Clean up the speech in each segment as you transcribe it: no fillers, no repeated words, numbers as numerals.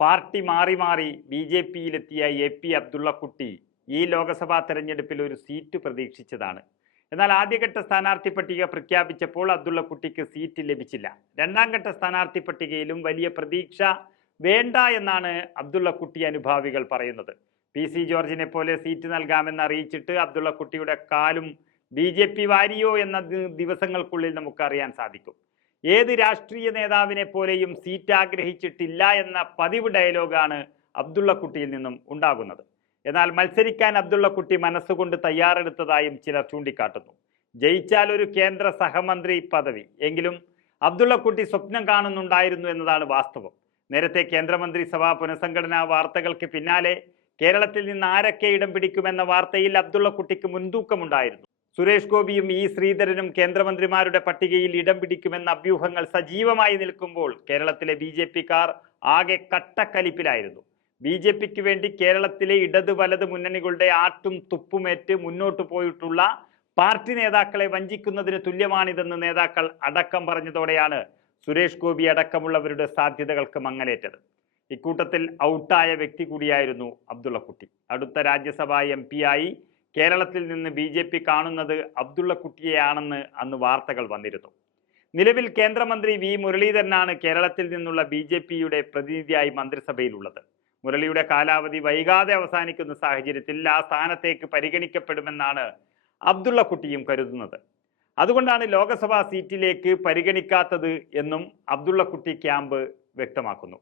Party മാറി മാറി ബി.ജെ.പിയിലെത്തിയ AP. Abdullakutty ഈ ലോക്സഭാ തെരഞ്ഞെടുപ്പിൽ ഒരു സീറ്റ് പ്രതീക്ഷിച്ചതാണ്. എന്നാൽ ആദ്യഘട്ട സ്ഥാനാർത്ഥി പട്ടിക പ്രഖ്യാപിച്ചപ്പോൾ അബ്ദുള്ളക്കുട്ടിക്ക് സീറ്റ് ലഭിച്ചില്ല. രണ്ടാം ഘട്ട സ്ഥാനാർത്ഥി പട്ടികയിലും വലിയ പ്രതീക്ഷ വേണ്ട എന്നാണ് അബ്ദുള്ളക്കുട്ടി അനുഭാവികൾ പറയുന്നത്. പി.സി. ജോർജിനെ പോലെ സീറ്റ് നൽകാമെന്ന് അറിയിച്ചിട്ട് അബ്ദുള്ളക്കുട്ടിയുടെ കാലും ബി.ജെ.പി. വാരിയോ എന്ന ദിവസങ്ങൾക്കുള്ളിൽ നമുക്കറിയാൻ സാധിക്കും. ഏത് രാഷ്ട്രീയ നേതാവിനെ പോലെയും സീറ്റ് ആഗ്രഹിച്ചിട്ടില്ല എന്ന പതിവ് ഡയലോഗാണ് അബ്ദുള്ളക്കുട്ടിയിൽ നിന്നും ഉണ്ടാകുന്നത്. എന്നാൽ മത്സരിക്കാൻ അബ്ദുള്ളക്കുട്ടി മനസ്സുകൊണ്ട് തയ്യാറെടുത്തതായും ചിലർ ചൂണ്ടിക്കാട്ടുന്നു. ജയിച്ചാൽ ഒരു കേന്ദ്ര സഹമന്ത്രി പദവി എങ്കിലും അബ്ദുള്ളക്കുട്ടി സ്വപ്നം കാണുന്നുണ്ടായിരുന്നു എന്നതാണ് വാസ്തവം. നേരത്തെ കേന്ദ്രമന്ത്രിസഭാ പുനഃസംഘടനാ വാർത്തകൾക്ക് പിന്നാലെ കേരളത്തിൽ നിന്ന് ആരൊക്കെ ഇടം പിടിക്കുമെന്ന വാർത്തയിൽ അബ്ദുള്ളക്കുട്ടിക്ക് മുൻതൂക്കമുണ്ടായിരുന്നു. സുരേഷ് ഗോപിയും ഇ ശ്രീധരനും കേന്ദ്രമന്ത്രിമാരുടെ പട്ടികയിൽ ഇടം പിടിക്കുമെന്ന അഭ്യൂഹങ്ങൾ സജീവമായി നിൽക്കുമ്പോൾ കേരളത്തിലെ ബി.ജെ.പിക്കാർ ആകെ കട്ടക്കലിപ്പിലായിരുന്നു. ബി.ജെ.പിക്ക് വേണ്ടി കേരളത്തിലെ ഇടത് വലത് മുന്നണികളുടെ ആട്ടും തുപ്പുമേറ്റ് മുന്നോട്ടു പോയിട്ടുള്ള പാർട്ടി നേതാക്കളെ വഞ്ചിക്കുന്നതിന് തുല്യമാണിതെന്ന് നേതാക്കൾ അടക്കം പറഞ്ഞതോടെയാണ് സുരേഷ് ഗോപി അടക്കമുള്ളവരുടെ സാധ്യതകൾക്ക് മങ്ങലേറ്റത്. ഇക്കൂട്ടത്തിൽ ഔട്ടായ വ്യക്തി കൂടിയായിരുന്നു അബ്ദുള്ളക്കുട്ടി. അടുത്ത രാജ്യസഭാ MP ആയി കേരളത്തിൽ നിന്ന് ബി.ജെ.പി. കാണുന്നത് അബ്ദുള്ളക്കുട്ടിയെയാണെന്ന് അന്ന് വാർത്തകൾ വന്നിരുന്നു. നിലവിൽ കേന്ദ്രമന്ത്രി വി മുരളീധരനാണ് കേരളത്തിൽ നിന്നുള്ള ബി.ജെ.പിയുടെ പ്രതിനിധിയായി മന്ത്രിസഭയിലുള്ളത്. മുരളിയുടെ കാലാവധി വൈകാതെ അവസാനിക്കുന്ന സാഹചര്യത്തിൽ ആ സ്ഥാനത്തേക്ക് പരിഗണിക്കപ്പെടുമെന്നാണ് അബ്ദുള്ളക്കുട്ടിയും കരുതുന്നത്. അതുകൊണ്ടാണ് ലോക്സഭാ സീറ്റിലേക്ക് പരിഗണിക്കാത്തത് എന്നും അബ്ദുള്ളക്കുട്ടി ക്യാമ്പ് വ്യക്തമാക്കുന്നു.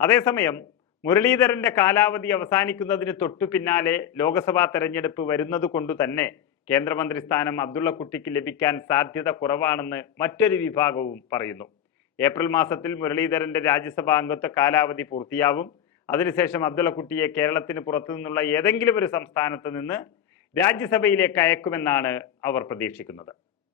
അതേസമയം മുരളീധരന്റെ കാലാവധി അവസാനിക്കുന്നതിന് തൊട്ടു പിന്നാലെ ലോക്സഭാ തെരഞ്ഞെടുപ്പ് വരുന്നത് കൊണ്ട് തന്നെ കേന്ദ്രമന്ത്രി സ്ഥാനം അബ്ദുള്ളക്കുട്ടിക്ക് ലഭിക്കാൻ സാധ്യത കുറവാണെന്ന് മറ്റൊരു വിഭാഗവും പറയുന്നു. ഏപ്രിൽ മാസത്തിൽ മുരളീധരന്റെ രാജ്യസഭാ അംഗത്വ കാലാവധി പൂർത്തിയാവും. അതിനുശേഷം അബ്ദുള്ളക്കുട്ടിയെ കേരളത്തിന് പുറത്തു നിന്നുള്ള ഏതെങ്കിലും ഒരു സംസ്ഥാനത്ത് നിന്ന് രാജ്യസഭയിലേക്ക് അയക്കുമെന്നാണ് അവർ പ്രതീക്ഷിക്കുന്നത്.